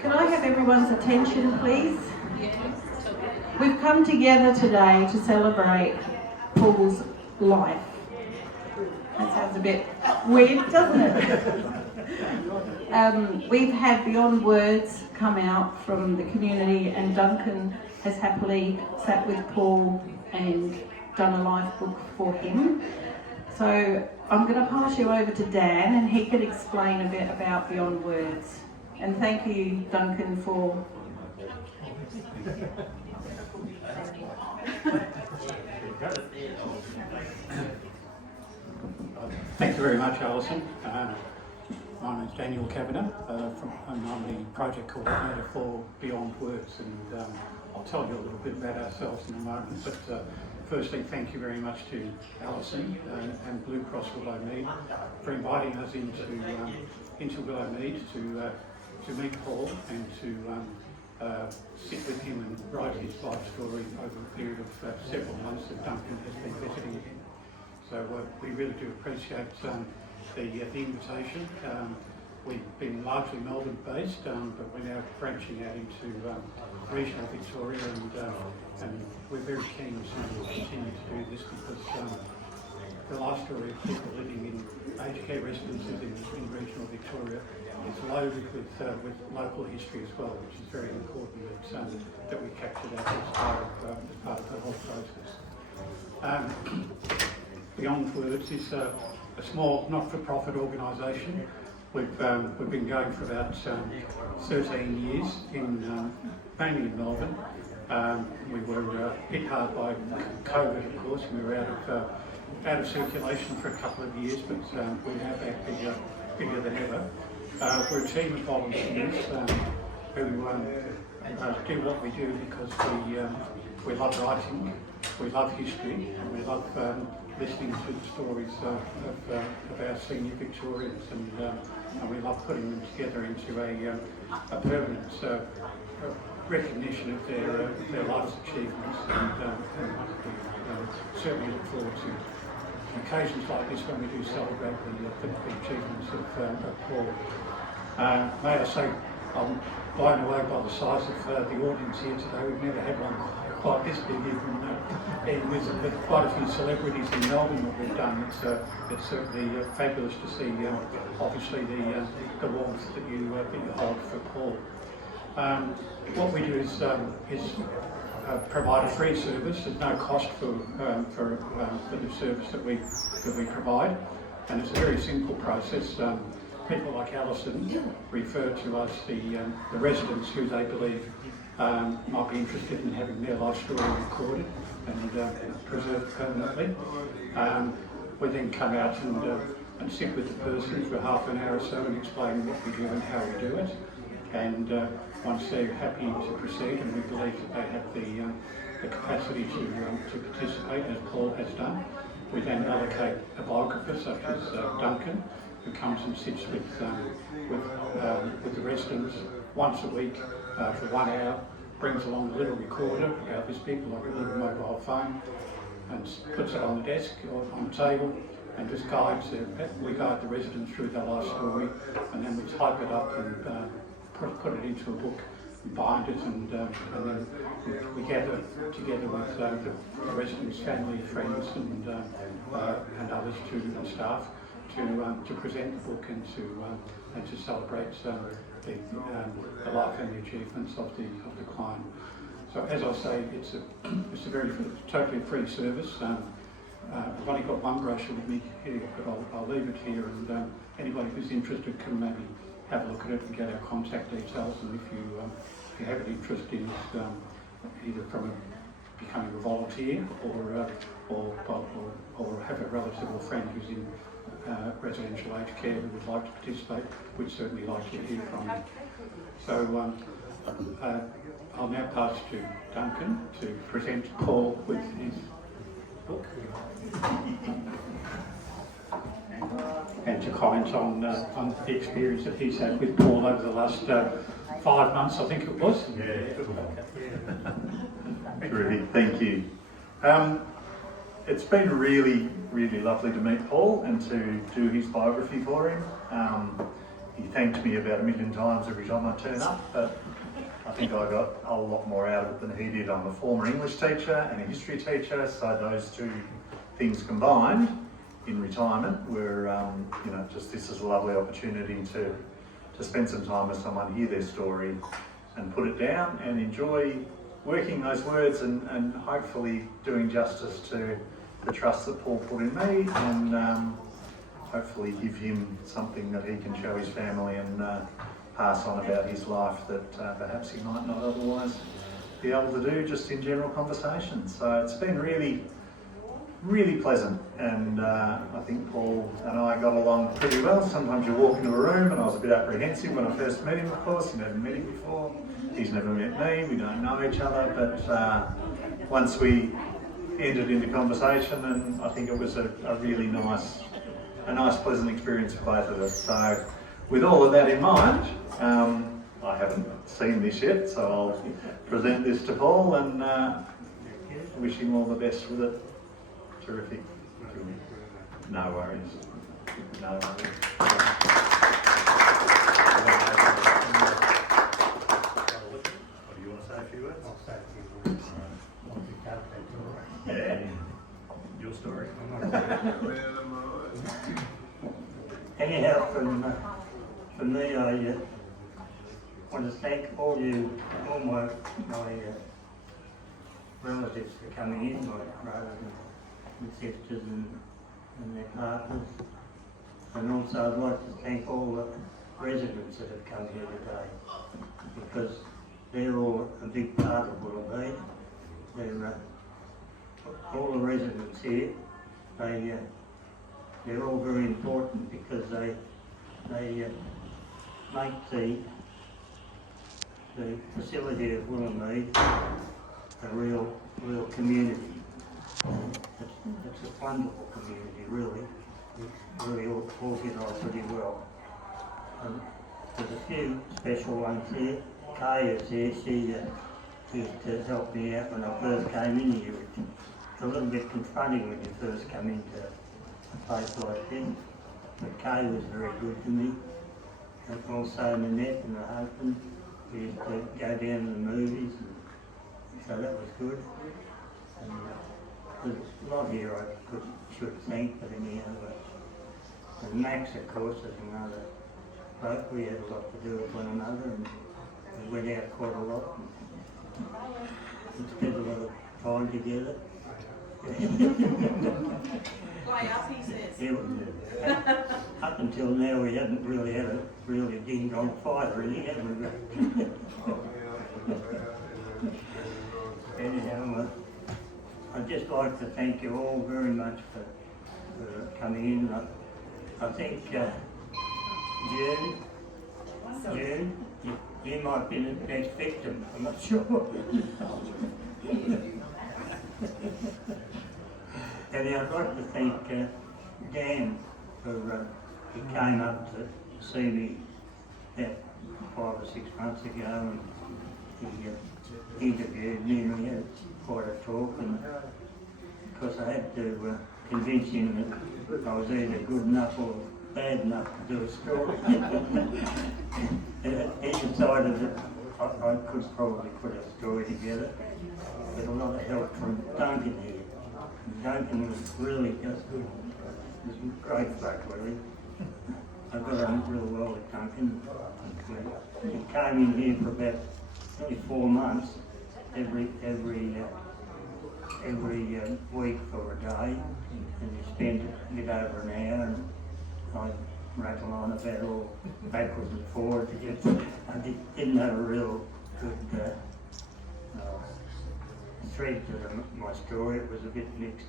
Can I have everyone's attention, please? We've come together today to celebrate Paul's life. That sounds a bit weird, doesn't it? We've had Beyond Words come out from the community, and Duncan has happily sat with Paul and done a life book for him. So I'm going to pass you over to Dan, and he can explain a bit about Beyond Words. And thank you, Duncan, for... Thank you very much, Alison. My name is Daniel Kavanagh, I'm the project coordinator for Beyond Words, and I'll tell you a little bit about ourselves in a moment. But firstly, thank you very much to Alison and Blue Cross Willowmead for inviting us into Willowmead to meet Paul and to sit with him and write his life story over a period of several months that Duncan has been visiting him. So we really do appreciate the invitation. We've been largely Melbourne based, but we're now branching out into regional Victoria, and we're very keen to continue to do this because the life story of people living in aged care residences in regional Victoria is loaded with local history as well, which is very important that we capture that as part of the whole process. Beyond Words is a small not-for-profit organisation. We've been going for about 13 years, mainly in Melbourne. We were hit hard by COVID, of course. We were out of circulation for a couple of years, but we're now back bigger than ever. We're a team of volunteers who do what we do because we love writing, we love history, and we love listening to the stories of our senior Victorians, and we love putting them together into a permanent recognition of their life's achievements, and we certainly look forward to occasions like this when we do celebrate the achievements of Paul. May I say, I'm blown away by the size of the audience here today. We've never had one quite this big, even with quite a few celebrities in Melbourne that we've done. It's certainly fabulous to see, obviously, the warmth that you hold for Paul. What we do is provide a free service. There's no cost for the service that we provide, and it's a very simple process. People like Alison refer to us the residents who they believe might be interested in having their life story recorded and preserved permanently. We then come out and sit with the person for half an hour or so and explain what we do and how we do it. And once they're happy to proceed, and we believe that they have the capacity to participate, as Paul has done, we then allocate a biographer such as Duncan, who comes and sits with the residents once a week for 1 hour, brings along a little recorder about this big, like a little mobile phone, and puts it on the desk or on the table, and just we guide the residents through their life story, and then we type it up and put it into a book, and bind it, and then we gather together with the residents' family, friends, and others and staff to present the book and to celebrate the life and the achievements of the client. So, as I say, it's a very totally free service. I've only got one brochure with me here, but I'll leave it here, and anybody who's interested can maybe have a look at it and get our contact details. And if you have an interest in either from becoming a volunteer or have a relative or friend who's in residential aged care who would like to participate, we'd certainly like to hear from you. So I'll now pass to Duncan to present Paul with his book and to comment on the experience that he's had with Paul over the last 5 months, I think it was. Terrific, thank you. It's been really, really lovely to meet Paul and to do his biography for him. he thanked me about 1 million times every time I turn up, but I think I got a lot more out of it than he did. I'm a former English teacher and a history teacher, so those two things combined in retirement were, just this is a lovely opportunity to spend some time with someone, hear their story and put it down and enjoy working those words and hopefully doing justice to the trust that Paul put in me, and hopefully give him something that he can show his family and pass on about his life that perhaps he might not otherwise be able to do just in general conversation. So it's been really, really pleasant, and I think Paul and I got along pretty well. Sometimes you walk into a room, and I was a bit apprehensive when I first met him, of course. You never met him before. He's never met me. We don't know each other, but once we entered into conversation, and I think it was a really nice, pleasant experience for both of us. So with all of that in mind, I haven't seen this yet, so I'll present this to Paul and wish him all the best with it. Terrific. No worries. No worries. Do you want to say a few words? I'll say a few words. Yeah. Your story. Anyhow, from me, I want to thank all my relatives for coming in, my brothers and sisters and their partners. And also I'd like to thank all the residents that have come here today, because they're all a big part of Willoughby. They're all the residents here. They're all very important because they make the facility of Willoughby a real community. It's a wonderful community, really. It's really all organised pretty well. There's a few special ones here. Kay is here. She used to help me out when I first came in here. It's a little bit confronting when you first come into a place like this. But Kay was very good to me. And also Nanette and her husband. We used to go down to the movies, and so that was good. And there's a lot here I should thank, but anyhow. And Max, of course, is another bloke. We had a lot to do with one another, and we went out quite a lot. And spent a lot of time together. Way up, he says. Yeah, up until now, we haven't really had a really ding-dong fight, really, have we? Anyhow, I'd just like to thank you all very much for coming in. I think June, you might be the next victim, I'm not sure. And I'd like to thank Dan for he came up to see me about 5 or 6 months ago, and he interviewed me, and we had quite a talk, and of course I had to convince him that I was either good enough or bad enough to do a story. He decided that I could probably put a story together with a lot of help from Duncan here. Duncan was really just good. He was a great bloke, really. I got on real well with Duncan. He came in here for about only 4 months, every week for a day, and he spent a bit over an hour, and I'd rattle on about all backwards and forwards. I didn't have a real good thread to my story. It was a bit mixed.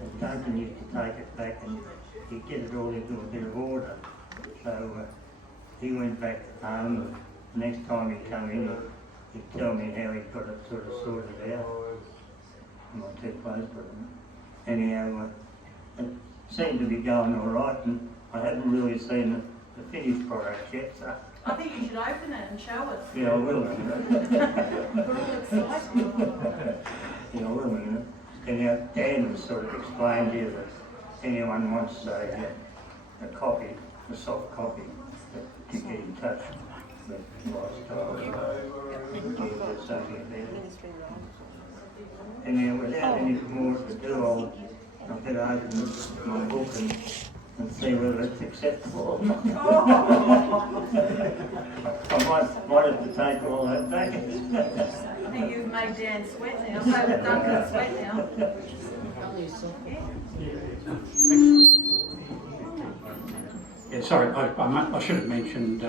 And Duncan used to take it back and he'd get it all into a bit of order. So he went back home. The next time he'd come in, he'd tell me how he got it sort of sorted out. I'm not too close, but anyhow, it seemed to be going all right, and I haven't really seen the finished product yet. So I think you should open it and show us. yeah, I will. We're all excited. Yeah, I will. Anyhow, Dan has sort of explained here that anyone wants a copy, a soft copy, to get in touch. But and without any more to do, I'll get over to my book and see whether it's acceptable or not. I might have to take all that back. I think you've made Dan sweat now. Made Duncan sweat now. Yeah, sorry, I should have mentioned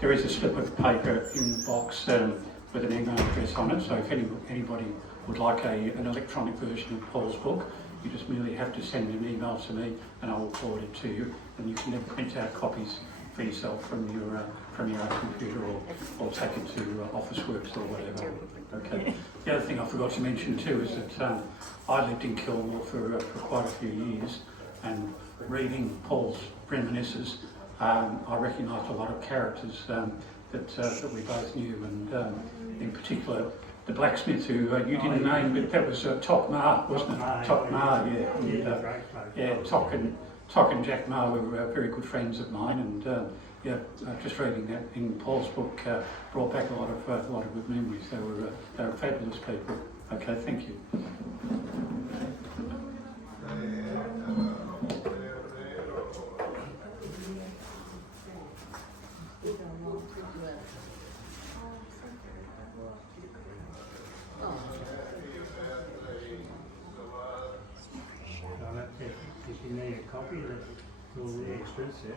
there is a slip of paper in the box with an email address on it, so if anybody would like an electronic version of Paul's book, you just merely have to send an email to me and I will forward it to you, and you can then print out copies for yourself from your own computer or take it to Officeworks or whatever. Okay. The other thing I forgot to mention too is that I lived in Kilmore for quite a few years, and reading Paul's reminiscences, I recognised a lot of characters that we both knew, and in particular the blacksmith who you didn't name, but that was Tock Marr, wasn't it? Tock Marr, yeah. And, Tock and Jack Marr were very good friends of mine, and just reading that in Paul's book brought back a lot of good memories. They were fabulous people. Okay, thank you. If you need a copy of all the extras, yeah.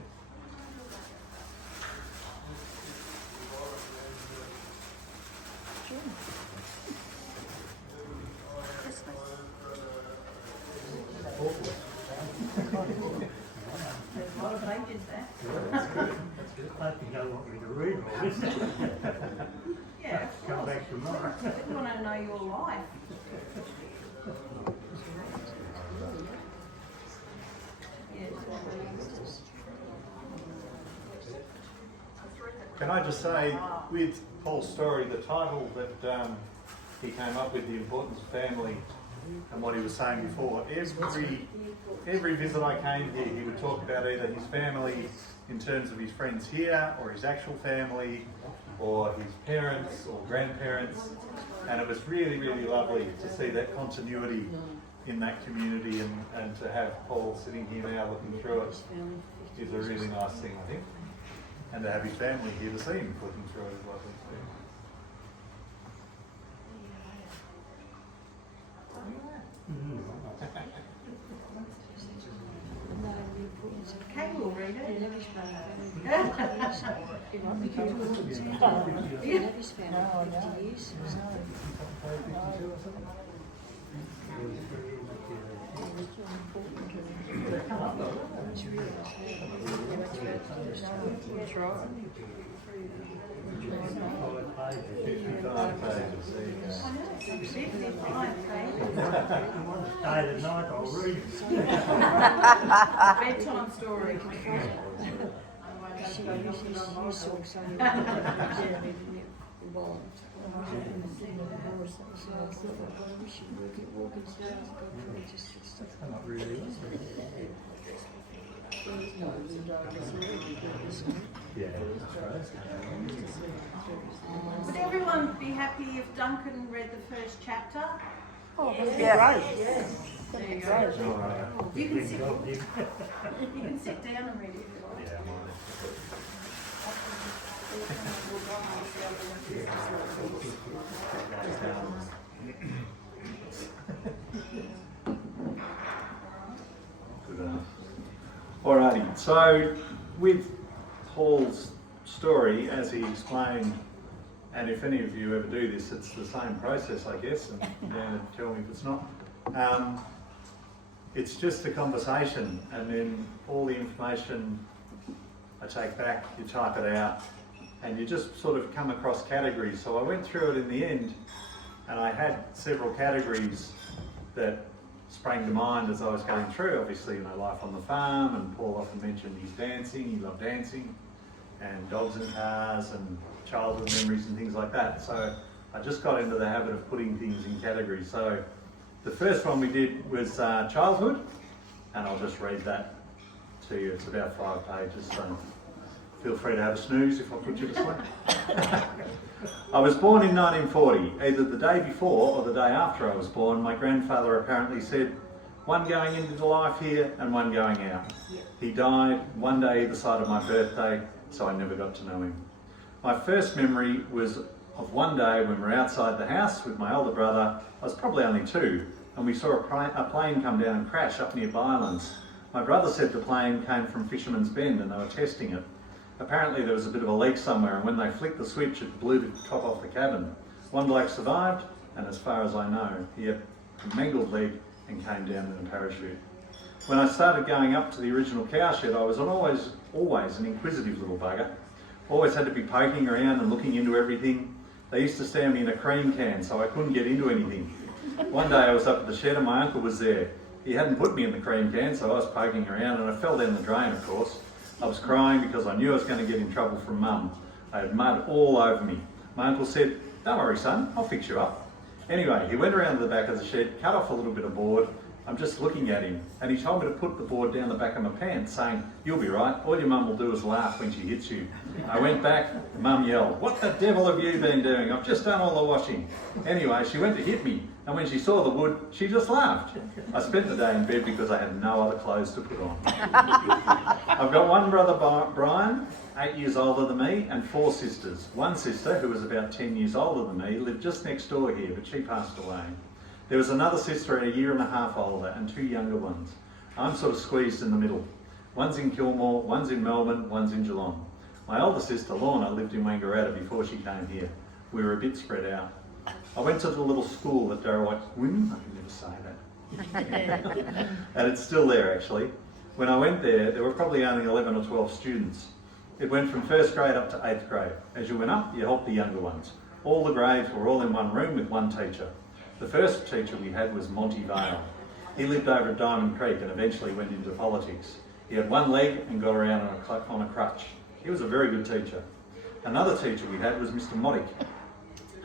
There's a lot of pages there. That's good. I think I want me to read all this. Yeah, of Come course. back tomorrow. We want to know your life. Can I just say, with Paul's story, the title that he came up with, the importance of family, and what he was saying before, every visit I came here, he would talk about either his family in terms of his friends here, or his actual family, or his parents or grandparents, and it was really, really lovely to see that continuity in that community, and to have Paul sitting here now looking through it is a really nice thing, I think. And to have his family here to see him looking through it is lovely too. Kate will read it. Day and night I'll read it. Bedtime story. Not really. Yeah, Would everyone be happy if Duncan read the first chapter? Yeah. There you go. You can sit down and read it if you like. Alrighty, so with Paul's story, as he explained, and if any of you ever do this, it's the same process, I guess, and Dan, tell me if it's not. It's just a conversation, and then all the information I take back, you type it out, and you just sort of come across categories. So I went through it in the end, and I had several categories that sprang to mind as I was going through. Obviously, life on the farm, and Paul often mentioned his dancing, he loved dancing, and dogs and cars, and childhood memories and things like that. So I just got into the habit of putting things in categories. So the first one we did was childhood, and I'll just read that to you. It's about 5 pages. So Feel free to have a snooze if I put you to sleep. I was born in 1940. Either the day before or the day after I was born, my grandfather apparently said, one going into life here and one going out. He died one day either side of my birthday, so I never got to know him. My first memory was of one day when we were outside the house with my older brother. I was probably only 2, and we saw a plane come down and crash up near Bylands. My brother said the plane came from Fisherman's Bend and they were testing it. Apparently there was a bit of a leak somewhere, and when they flicked the switch it blew the top off the cabin. One bloke survived, and as far as I know, he had a mangled leg and came down in a parachute. When I started going up to the original cowshed, I was always an inquisitive little bugger. Always had to be poking around and looking into everything. They used to stand me in a cream can so I couldn't get into anything. One day I was up at the shed and my uncle was there. He hadn't put me in the cream can, so I was poking around and I fell down the drain, of course. I was crying because I knew I was going to get in trouble from Mum. I had mud all over me. My uncle said, don't worry son, I'll fix you up. Anyway, he went around to the back of the shed, cut off a little bit of board. I'm just looking at him, and he told me to put the board down the back of my pants, saying, you'll be right, all your mum will do is laugh when she hits you. I went back, Mum yelled, what the devil have you been doing? I've just done all the washing. Anyway, she went to hit me, and when she saw the wood, she just laughed. I spent the day in bed because I had no other clothes to put on. I've got one brother, Brian, 8 years older than me, and 4 sisters. One sister, who was about 10 years older than me, lived just next door here, but she passed away. There was another sister a year and a half older and 2 younger ones. I'm sort of squeezed in the middle. One's in Kilmore, one's in Melbourne, one's in Geelong. My older sister Lorna lived in Wangaratta before she came here. We were a bit spread out. I went to the little school at Darrawhite. I can never say that. And it's still there actually. When I went there were probably only 11 or 12 students. It went from 1st grade up to 8th grade. As you went up, you helped the younger ones. All the grades were all in one room with one teacher. The first teacher we had was Monty Vale. He lived over at Diamond Creek and eventually went into politics. He had one leg and got around on a crutch. He was a very good teacher. Another teacher we had was Mr. Modick.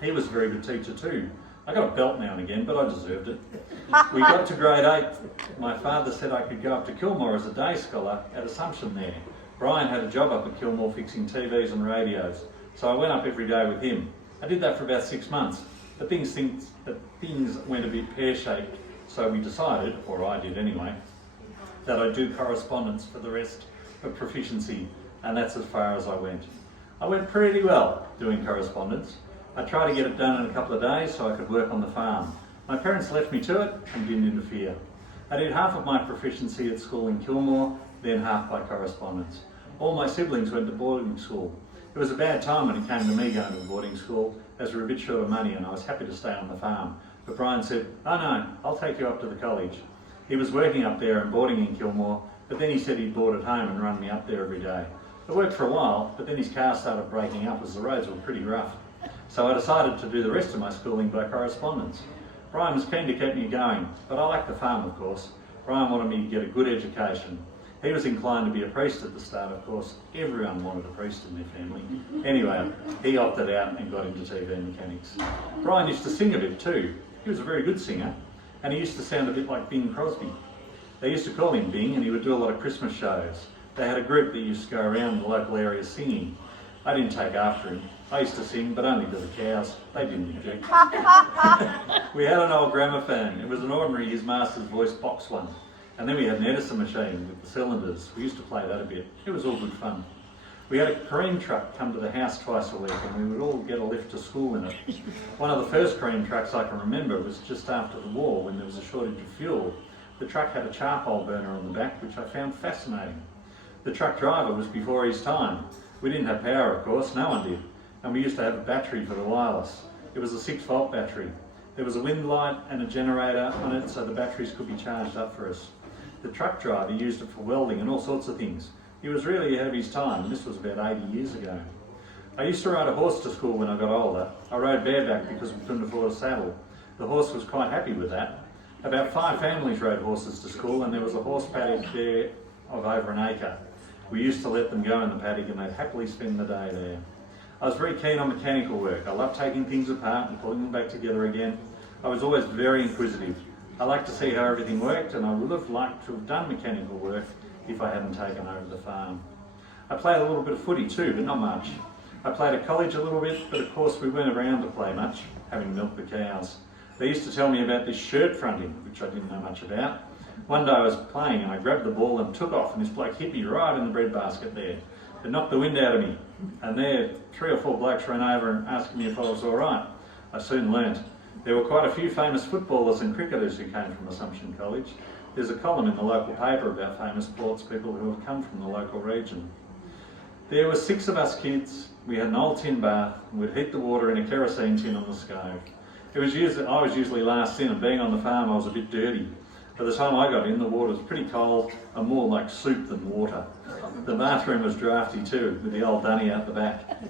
He was a very good teacher too. I got a belt now and again, but I deserved it. We got to grade 8. My father said I could go up to Kilmore as a day scholar at Assumption there. Brian had a job up at Kilmore fixing TVs and radios, so I went up every day with him. I did that for about 6 months. But things went a bit pear-shaped, so we decided, or I did anyway, that I'd do correspondence for the rest of proficiency, and that's as far as I went. I went pretty well doing correspondence. I tried to get it done in a couple of days so I could work on the farm. My parents left me to it and didn't interfere. I did half of my proficiency at school in Kilmore, then half by correspondence. All my siblings went to boarding school. It was a bad time when it came to me going to boarding school, as we were a bit short of money and I was happy to stay on the farm. But Brian said, oh no, I'll take you up to the college. He was working up there and boarding in Kilmore, but then he said he'd board at home and run me up there every day. It worked for a while, but then his car started breaking up as the roads were pretty rough. So I decided to do the rest of my schooling by correspondence. Brian was keen to keep me going, but I liked the farm of course. Brian wanted me to get a good education. He was inclined to be a priest at the start, of course. Everyone wanted a priest in their family. Anyway, he opted out and got into TV mechanics. Brian used to sing a bit too. He was a very good singer, and he used to sound a bit like Bing Crosby. They used to call him Bing, and he would do a lot of Christmas shows. They had a group that used to go around the local area singing. I didn't take after him. I used to sing, but only to the cows. They didn't object. We had an old gramophone. It was an ordinary His Master's Voice box one. And then we had an Edison machine with the cylinders. We used to play that a bit. It was all good fun. We had a cream truck come to the house twice a week and we would all get a lift to school in it. One of the first cream trucks I can remember was just after the war when there was a shortage of fuel. The truck had a charcoal burner on the back, which I found fascinating. The truck driver was before his time. We didn't have power, of course, no one did. And we used to have a battery for the wireless. It was a 6-volt battery. There was a wind light and a generator on it so the batteries could be charged up for us. The truck driver used it for welding and all sorts of things. He was really ahead of his time, and this was about 80 years ago. I used to ride a horse to school when I got older. I rode bareback because we couldn't afford a saddle. The horse was quite happy with that. About 5 families rode horses to school, and there was a horse paddock there of over an acre. We used to let them go in the paddock and they'd happily spend the day there. I was very keen on mechanical work. I loved taking things apart and putting them back together again. I was always very inquisitive. I liked to see how everything worked, and I would have liked to have done mechanical work if I hadn't taken over the farm. I played a little bit of footy too, but not much. I played at college a little bit, but of course we weren't around to play much, having milked the cows. They used to tell me about this shirt fronting, which I didn't know much about. One day I was playing and I grabbed the ball and took off, and this bloke hit me right in the breadbasket there. It knocked the wind out of me, and there 3 or 4 blokes ran over and asked me if I was all right. I soon learnt. There were quite a few famous footballers and cricketers who came from Assumption College. There's a column in the local paper about famous sports people who have come from the local region. There were 6 of us kids. We had an old tin bath, and we'd heat the water in a kerosene tin on the stove. I was usually last in, and being on the farm I was a bit dirty. By the time I got in, the water was pretty cold and more like soup than water. The bathroom was drafty too, with the old dunny out the back.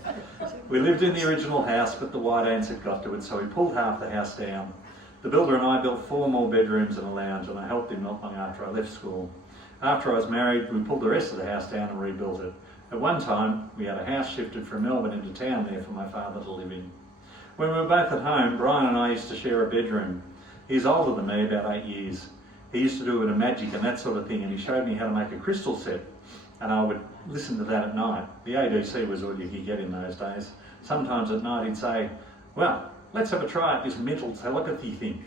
We lived in the original house, but the white ants had got to it, so we pulled half the house down. The builder and I built 4 more bedrooms and a lounge, and I helped him not long after I left school. After I was married, we pulled the rest of the house down and rebuilt it. At one time, we had a house shifted from Melbourne into town there for my father to live in. When we were both at home, Brian and I used to share a bedroom. He's older than me, about 8 years. He used to do a bit of magic and that sort of thing, and he showed me how to make a crystal set, and I would listen to that at night. The ADC was all you could get in those days. Sometimes at night he'd say, well, let's have a try at this mental telepathy thing.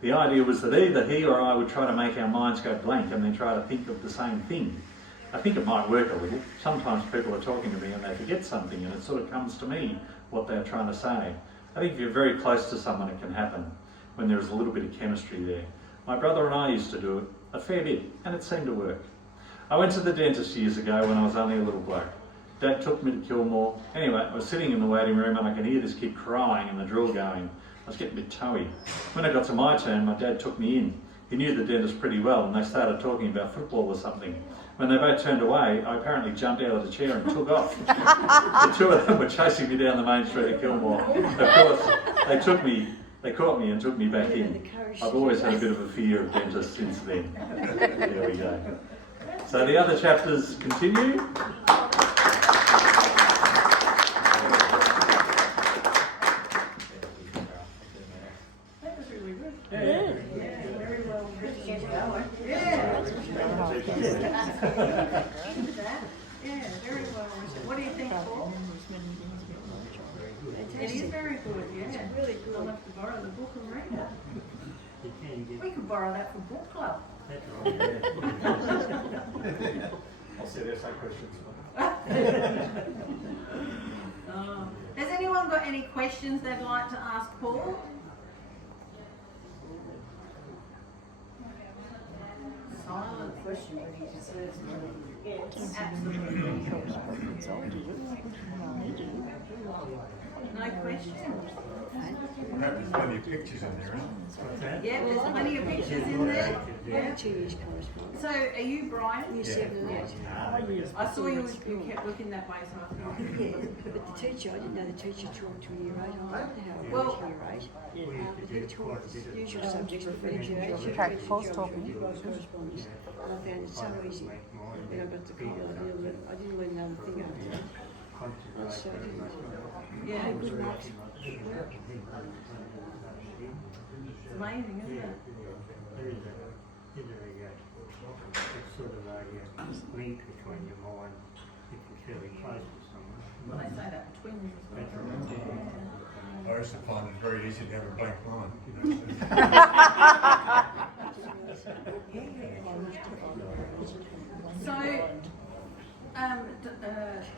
The idea was that either he or I would try to make our minds go blank and then try to think of the same thing. I think it might work a little. Sometimes people are talking to me and they forget something, and it sort of comes to me what they're trying to say. I think if you're very close to someone, it can happen when there is a little bit of chemistry there. My brother and I used to do it a fair bit, and it seemed to work. I went to the dentist years ago when I was only a little bloke. Dad took me to Kilmore. Anyway, I was sitting in the waiting room and I could hear this kid crying and the drill going. I was getting a bit toey. When it got to my turn, my dad took me in. He knew the dentist pretty well, and they started talking about football or something. When they both turned away, I apparently jumped out of the chair and took off. The 2 of them were chasing me down the main street of Kilmore. Of course, they caught me and took me back in. I've always had a bit of a fear of dentists since then. There we go. So the other chapters continue. That was really good. Yeah. Very well written. Yeah. Yeah, very well written. What do you think, Paul? It is very good, yeah. It's really good. I'll have to borrow the book and read it. You can get We could borrow that for book club. that right. I'll see there's no questions. Has anyone got any questions they'd like to ask Paul? Silent question, but he deserves it. Absolutely. No questions? There's plenty of pictures in there, What's that? Yeah, there's plenty of pictures in there. Yeah. 2 years correspondence. So, are you Brian? Year 7 and 8. I saw you kept looking that way, so I thought. Yeah, but the teacher, I didn't know the teacher taught to year 8. I don't know how it Well- was year 8. But he taught usual subjects, education, Okay, Paul's talking. correspondence. And I found it so easy. Then I got the computer, I didn't learn another thing after that. I so didn't. Yeah, Hey, good marks. it's amazing, isn't it? There is a sort of a link between your mind if you're fairly close to someone. Well, they say that for twins as That's well. right. I used to find it very easy to have a blank mind. So,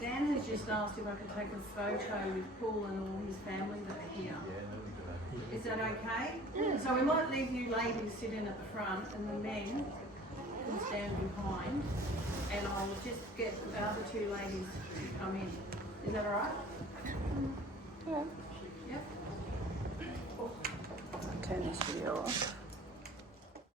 Dan has just asked if I could take a photo with Paul and all his family that are here. Is that okay? Yeah. So we might leave you ladies sitting at the front and the men can stand behind, and I'll just get the other 2 ladies to come in. Is that alright? Yeah. Yep. Turn this video off.